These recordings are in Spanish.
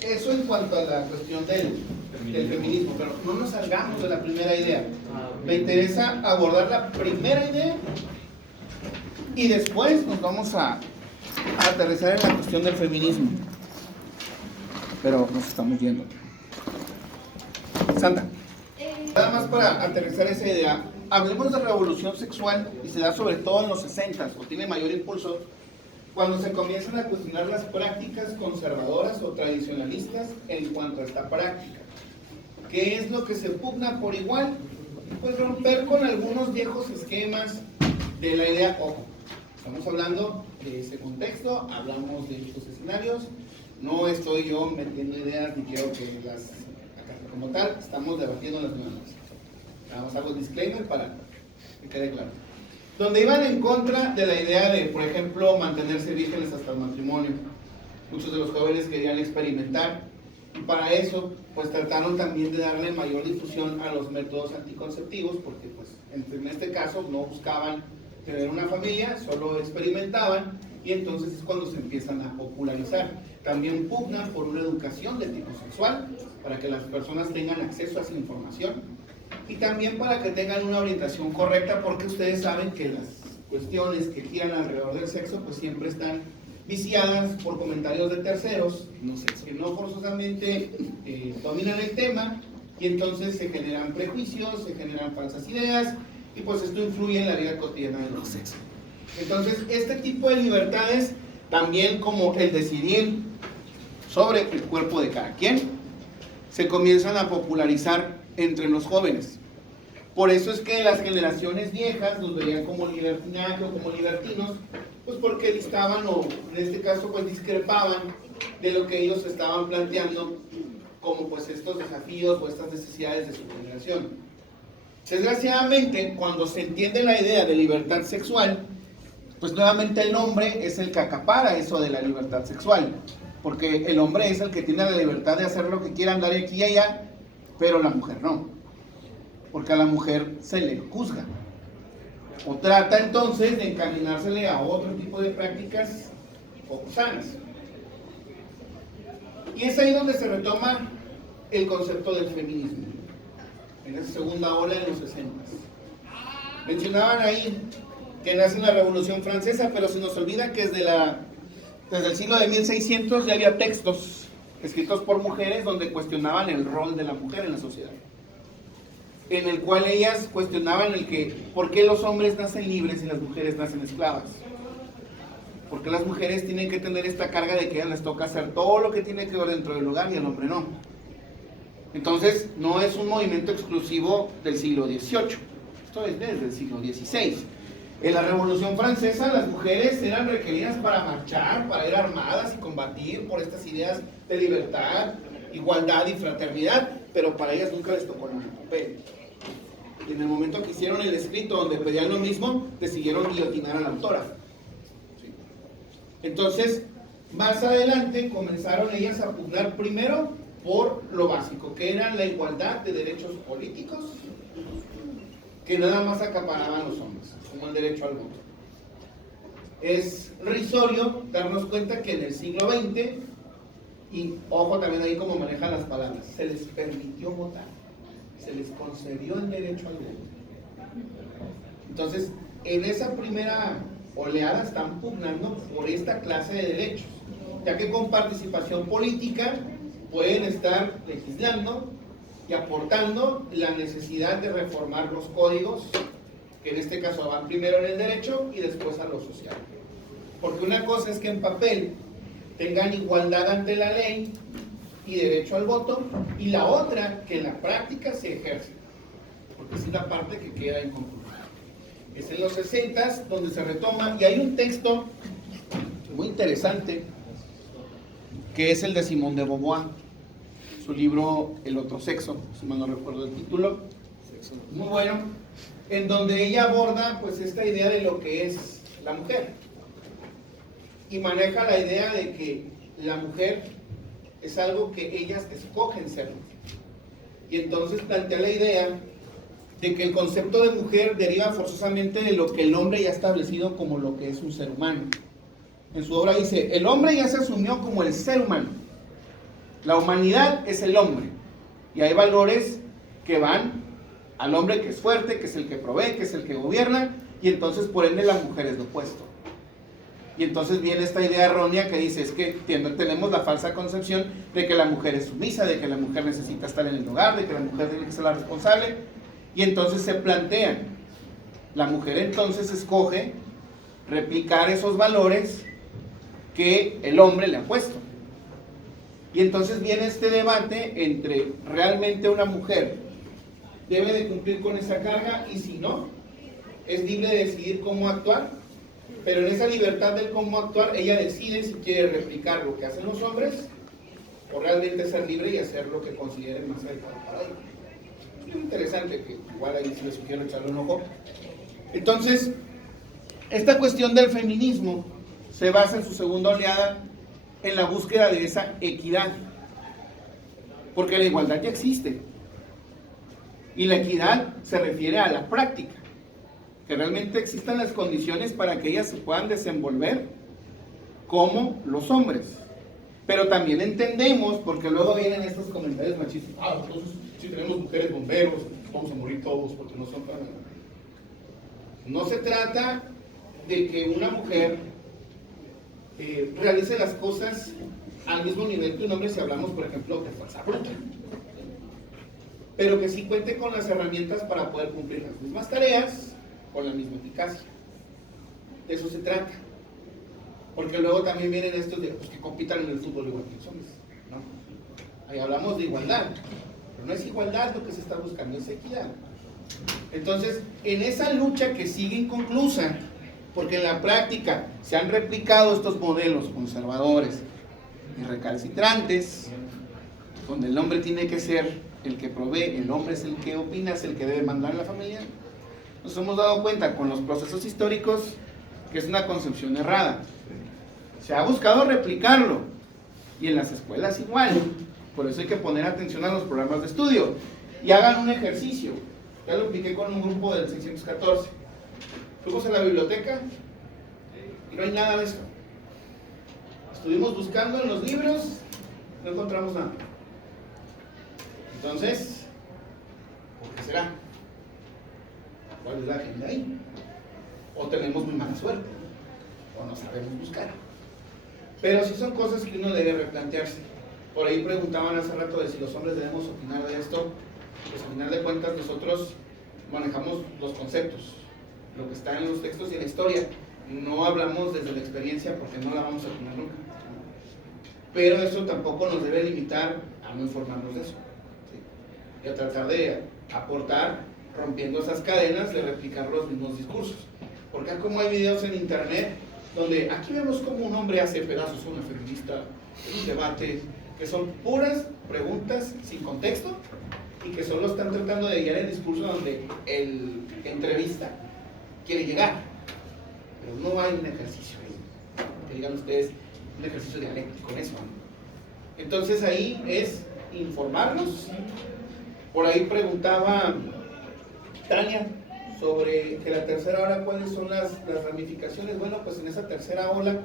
Eso en cuanto a la cuestión del feminismo, pero no nos salgamos de la primera idea. Me interesa abordar la primera idea y después nos vamos a aterrizar en la cuestión del feminismo. Pero nos estamos yendo. Sandra, nada más para aterrizar esa idea, hablemos de revolución sexual y se da sobre todo en los 60 o tiene mayor impulso cuando se comienzan a cuestionar las prácticas conservadoras o tradicionalistas en cuanto a esta práctica. ¿Qué es lo que se pugna por igual? Pues romper con algunos viejos esquemas de la idea, ojo, estamos hablando de ese contexto, hablamos de estos escenarios, no estoy yo metiendo ideas ni quiero que las acate como tal, estamos debatiendo las nuevas. Vamos a hacer un disclaimer para que quede claro. Donde iban en contra de la idea de, por ejemplo, mantenerse vírgenes hasta el matrimonio. Muchos de los jóvenes querían experimentar y para eso pues trataron también de darle mayor difusión a los métodos anticonceptivos porque pues en este caso no buscaban tener una familia, solo experimentaban y entonces es cuando se empiezan a popularizar. También pugnan por una educación de tipo sexual para que las personas tengan acceso a esa información y también para que tengan una orientación correcta porque ustedes saben que las cuestiones que giran alrededor del sexo pues siempre están viciadas por comentarios de terceros que no forzosamente dominan el tema y entonces se generan prejuicios, se generan falsas ideas y pues esto influye en la vida cotidiana de los sexos. Entonces este tipo de libertades también como el decidir sobre el cuerpo de cada quien se comienzan a popularizar entre los jóvenes. Por eso es que las generaciones viejas los veían como libertinaje o como libertinos, pues porque distaban o en este caso pues discrepaban de lo que ellos estaban planteando como pues estos desafíos o estas necesidades de su generación. Desgraciadamente, cuando se entiende la idea de libertad sexual, pues nuevamente el hombre es el que acapara eso de la libertad sexual, porque el hombre es el que tiene la libertad de hacer lo que quiera, andar aquí y allá, pero la mujer no, porque a la mujer se le juzga o trata entonces de encaminársele a otro tipo de prácticas poco sanas. Y es ahí donde se retoma el concepto del feminismo, en esa segunda ola de los 60. Mencionaban ahí que nace en la Revolución Francesa, pero se nos olvida que desde el siglo de 1600 ya había textos escritos por mujeres donde cuestionaban el rol de la mujer en la sociedad, en el cual ellas cuestionaban por qué los hombres nacen libres y las mujeres nacen esclavas, por qué las mujeres tienen que tener esta carga de que a ellas les toca hacer todo lo que tiene que ver dentro del hogar y el hombre no. Entonces no es un movimiento exclusivo del siglo XVIII, esto es desde el siglo XVI. En la Revolución Francesa las mujeres eran requeridas para marchar, para ir armadas y combatir por estas ideas de libertad, igualdad y fraternidad, pero para ellas nunca les tocó ningún papel. Y en el momento que hicieron el escrito donde pedían lo mismo, decidieron guillotinar a la autora. ¿Sí? Entonces, más adelante comenzaron ellas a pugnar primero por lo básico, que era la igualdad de derechos políticos, que nada más acaparaban los hombres, como el derecho al voto. Es risorio darnos cuenta que en el siglo XX, y ojo también ahí cómo manejan las palabras, se les permitió votar, se les concedió el derecho al voto. Entonces, en esa primera oleada están pugnando por esta clase de derechos, ya que con participación política pueden estar legislando y aportando la necesidad de reformar los códigos, que en este caso van primero en el derecho y después a lo social. Porque una cosa es que en papel tengan igualdad ante la ley y derecho al voto, y la otra, que en la práctica se ejerce, porque es la parte que queda inconclusa. Es en los 60 donde se retoma, y hay un texto muy interesante, que es el de Simone de Beauvoir, su libro El otro sexo, si mal no recuerdo el título, muy bueno, en donde ella aborda pues esta idea de lo que es la mujer y maneja la idea de que la mujer es algo que ellas escogen ser, y entonces plantea la idea de que el concepto de mujer deriva forzosamente de lo que el hombre ya ha establecido como lo que es un ser humano. En su obra dice, el hombre ya se asumió como el ser humano, La humanidad es el hombre. Y hay valores que van al hombre que es fuerte, que es el que provee, que es el que gobierna, y entonces por ende la mujer es lo opuesto. Y entonces viene esta idea errónea que dice, es que tenemos la falsa concepción de que la mujer es sumisa, de que la mujer necesita estar en el hogar, de que la mujer tiene que ser la responsable, y entonces se plantean, la mujer entonces escoge replicar esos valores que el hombre le ha puesto. Y entonces viene este debate entre realmente una mujer debe de cumplir con esa carga y si no, es libre de decidir cómo actuar, pero en esa libertad del cómo actuar, ella decide si quiere replicar lo que hacen los hombres o realmente ser libre y hacer lo que considere más adecuado para ella. Es muy interesante, que igual ahí si les sugiero echarle un ojo. Entonces, esta cuestión del feminismo se basa en su segunda oleada en la búsqueda de esa equidad, porque la igualdad ya existe y la equidad se refiere a la práctica, que realmente existan las condiciones para que ellas se puedan desenvolver como los hombres. Pero también entendemos, porque luego vienen estos comentarios machistas, entonces si tenemos mujeres bomberos vamos a morir todos porque no son para nada. No se trata de que una mujer realice las cosas al mismo nivel que un hombre si hablamos, por ejemplo, de fuerza bruta, pero que sí cuente con las herramientas para poder cumplir las mismas tareas con la misma eficacia. De eso se trata, porque luego también vienen estos de pues, que compitan en el fútbol igual que los hombres, ¿no? Ahí hablamos de igualdad, pero no es igualdad lo que se está buscando, es equidad. Entonces, en esa lucha que sigue inconclusa, porque en la práctica se han replicado estos modelos conservadores y recalcitrantes, donde el hombre tiene que ser el que provee, el hombre es el que opina, es el que debe mandar en la familia, nos hemos dado cuenta con los procesos históricos que es una concepción errada. Se ha buscado replicarlo, y en las escuelas igual, por eso hay que poner atención a los programas de estudio, y hagan un ejercicio. Ya lo apliqué con un grupo del 614. Fuimos a la biblioteca y no hay nada de esto. Estuvimos buscando en los libros, no encontramos nada. Entonces, ¿por qué será? ¿Cuál es la agenda ahí? O tenemos muy mala suerte, o no sabemos buscar. Pero sí son cosas que uno debe replantearse. Por ahí preguntaban hace rato de si los hombres debemos opinar de esto. Pues al final de cuentas nosotros manejamos los conceptos, lo que está en los textos y en la historia. No hablamos desde la experiencia porque no la vamos a tener nunca. Pero eso tampoco nos debe limitar a no informarnos de eso, ¿sí? Y a tratar de aportar, rompiendo esas cadenas, de replicar los mismos discursos. Porque como hay videos en internet donde aquí vemos cómo un hombre hace pedazos a una feminista en un debate, que son puras preguntas sin contexto y que solo están tratando de guiar el discurso donde el que entrevista quiere llegar, pero no hay un ejercicio ahí, que digan ustedes, un ejercicio dialéctico en eso, ¿no? Entonces ahí es informarnos. Por ahí preguntaba Tania sobre que la tercera ola, ¿cuáles son las ramificaciones? Bueno, pues en esa tercera ola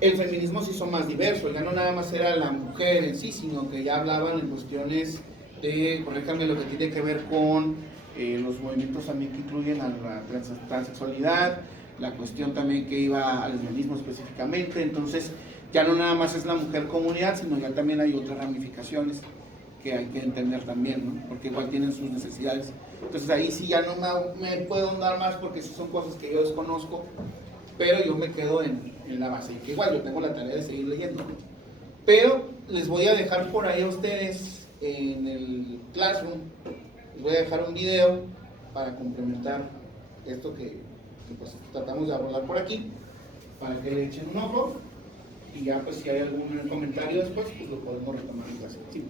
el feminismo se hizo más diverso, ya no nada más era la mujer en sí, sino que ya hablaban en cuestiones de, corréjame, lo que tiene que ver con los movimientos también que incluyen a la transexualidad, la cuestión también que iba al lesbianismo específicamente. Entonces ya no nada más es la mujer comunidad, sino ya también hay otras ramificaciones que hay que entender también, ¿no? Porque igual tienen sus necesidades. Entonces ahí sí ya no me puedo andar más porque son cosas que yo desconozco, pero yo me quedo en la base, y que igual yo tengo la tarea de seguir leyendo, ¿no? Pero les voy a dejar por ahí a ustedes en el Classroom, les voy a dejar un video para complementar esto que pues tratamos de abordar por aquí, para que le echen un ojo, y ya pues si hay algún comentario después, pues lo podemos retomar en clase. Sí.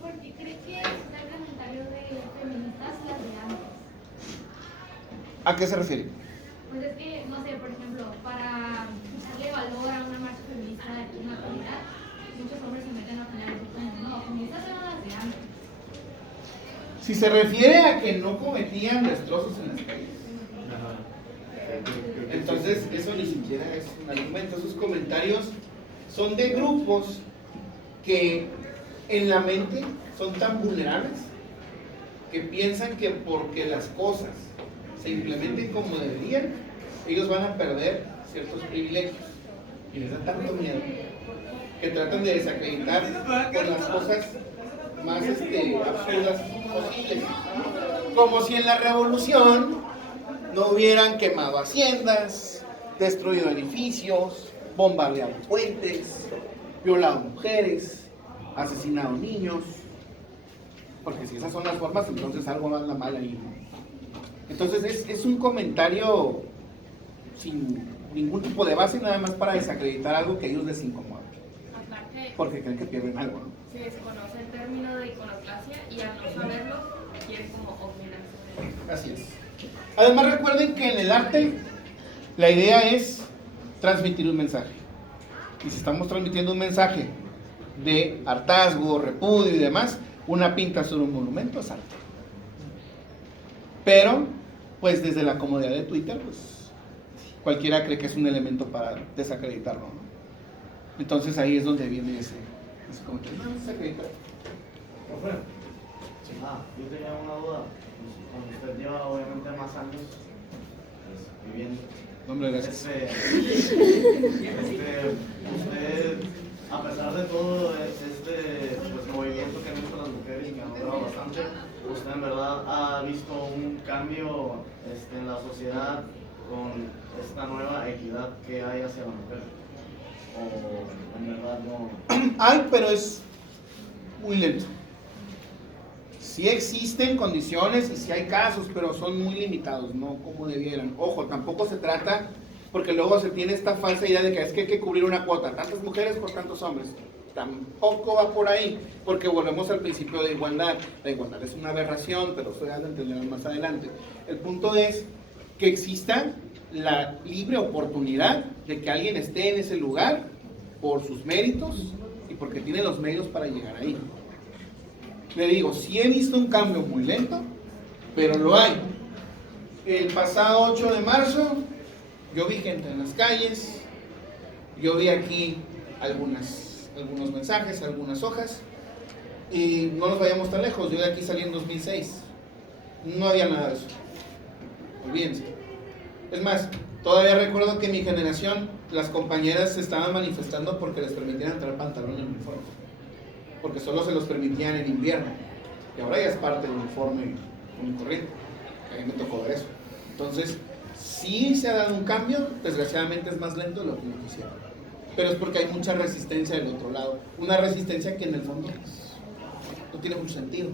¿Por qué cree que es el comentario de feministas las de antes? ¿A qué se refiere? Pues es que, no sé, por ejemplo, para darle valor a una marcha feminista de una comunidad, muchos hombres se meten a opinar y dicen, no, feministas eran las de antes. Si se refiere a que no cometían destrozos en las calles, entonces eso ni siquiera es un argumento. Esos comentarios son de grupos que en la mente son tan vulnerables que piensan que porque las cosas se implementen como deberían, ellos van a perder ciertos privilegios. Y les da tanto miedo que tratan de desacreditar con las cosas más absurdas posibles. Como si en la revolución no hubieran quemado haciendas, destruido edificios, bombardeado puentes, violado mujeres, asesinado niños. Porque si esas son las formas, entonces algo anda mal ahí, ¿no? Entonces es un comentario sin ningún tipo de base, nada más para desacreditar algo que a ellos les incomoda. Aparte, Porque creen que pierden algo, ¿no? se desconoce el término de iconoclasia y al no saberlo, quieren como opinar sobre él. Así es. Además recuerden que en el arte la idea es transmitir un mensaje. Y si estamos transmitiendo un mensaje de hartazgo, repudio y demás, una pinta sobre un monumento es arte. Pero, pues desde la comodidad de Twitter, pues cualquiera cree que es un elemento para desacreditarlo, ¿no? Entonces ahí es donde viene ese comentario. No, desacreditar. Yo tenía una duda. Como usted lleva obviamente más años viviendo. Hombre, gracias. Usted, a pesar de todo pues, movimiento que han hecho las mujeres y que han logrado bastante, usted en verdad ha visto un cambio en la sociedad con esta nueva equidad que hay hacia la mujer. O en verdad no. Hay, pero es muy lento. Sí existen condiciones y sí hay casos, pero son muy limitados, no como debieran. Ojo, tampoco se trata, porque luego se tiene esta falsa idea de que es que hay que cubrir una cuota, tantas mujeres por tantos hombres. Tampoco va por ahí, porque volvemos al principio de igualdad. La igualdad es una aberración, pero eso ya lo entenderán más adelante. El punto es que exista la libre oportunidad de que alguien esté en ese lugar por sus méritos y porque tiene los medios para llegar ahí. Le digo, sí he visto un cambio muy lento, pero lo hay. El pasado 8 de marzo, yo vi gente en las calles, yo vi aquí algunos mensajes, algunas hojas, y no nos vayamos tan lejos. Yo de aquí salí en 2006, no había nada de eso, olvídense. Es más, todavía recuerdo que en mi generación las compañeras se estaban manifestando porque les permitieran entrar pantalón en uniforme, porque solo se los permitían en invierno, y ahora ya es parte del uniforme corriente. A mí me tocó ver eso. Entonces, sí se ha dado un cambio, desgraciadamente es más lento de lo que yo quisiera, pero es porque hay mucha resistencia del otro lado, una resistencia que en el fondo pues, no tiene mucho sentido.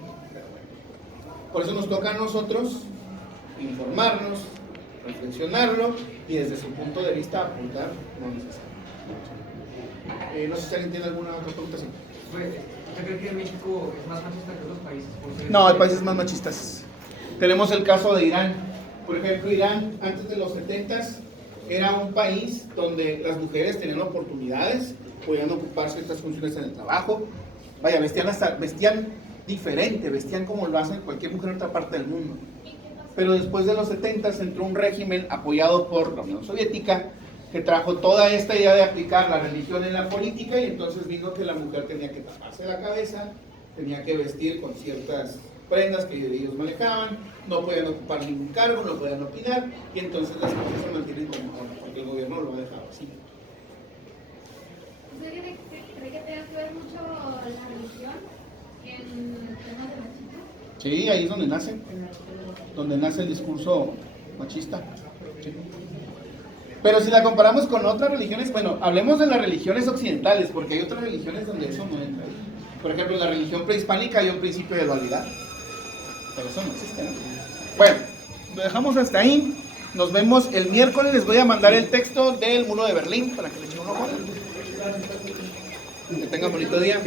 Por eso nos toca a nosotros informarnos, reflexionarlo y desde su punto de vista apuntar lo necesario. No sé si alguien tiene alguna otra pregunta. Sí. ¿Usted cree que México es más machista que otros países? No, hay países más machistas. Tenemos el caso de Irán. Por ejemplo, Irán antes de los 70s era un país donde las mujeres tenían oportunidades, podían ocupar ciertas funciones en el trabajo. Vaya, vestían diferente, vestían como lo hacen cualquier mujer en otra parte del mundo. Pero después de los 70s entró un régimen apoyado por la Unión Soviética que trajo toda esta idea de aplicar la religión en la política, y entonces vino que la mujer tenía que taparse la cabeza, tenía que vestir con ciertas prendas que ellos manejaban, no podían ocupar ningún cargo, no podían opinar, y entonces las cosas se mantienen como ahora, porque el gobierno lo ha dejado así. ¿Usted cree que tenga que ver mucho la religión en temas de machismo? Sí, ahí es donde nace el discurso machista. Sí. Pero si la comparamos con otras religiones, bueno, hablemos de las religiones occidentales, porque hay otras religiones donde eso no entra. Por ejemplo, en la religión prehispánica hay un principio de dualidad, pero eso no existe, ¿no? Bueno, lo dejamos hasta ahí. Nos vemos el miércoles. Les voy a mandar el texto del muro de Berlín para que le echen un ojo. Que tengan bonito día.